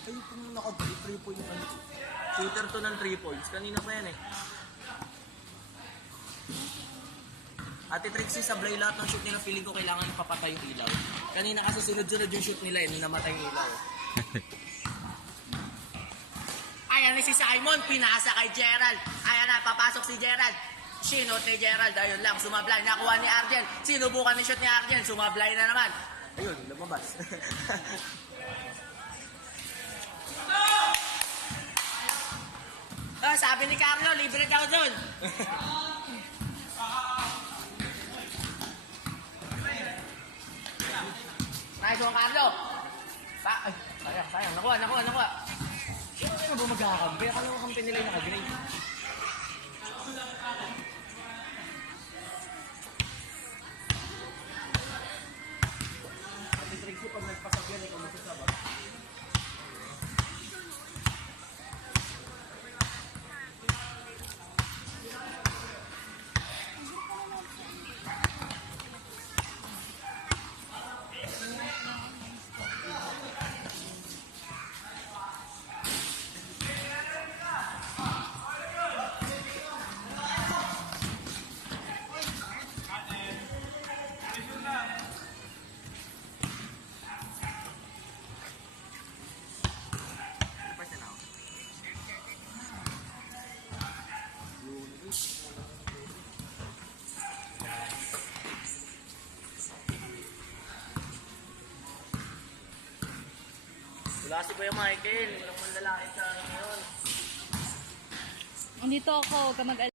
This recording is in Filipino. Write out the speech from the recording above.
Ay, kung naka-3 points ano. Shooter to ng 3 points. Kanina pa yan eh. Ate Trixie, sablay lahat ng shoot nila. Feeling ko kailangan ipapatay yung ilaw. Kanina kasi sunod-sunod yung shoot nila eh. Namatay yung ilaw. Ayan na si Simon. Pinasa kay Gerald. Ayan na, papasok si Gerald. Sinot ni Gerald. Ayun lang, sumablay. Nakuha ni Arjen. Sinubukan ni shoot ni Arjen. Sumablay na naman. Ayun, lumabas. Ah, sabi ni Carlo, libre daw dun. Nice one, Carlo. Ay, sayang. Nakuha. Ano ba magkakampi? Akala ko kampi nila yung naka-grade. Ate Trixie, pag nagpasagyan, ikaw masasaba. Wala si Kuya Michael. Walang manlalaki sa ngayon. Andito ako, kamag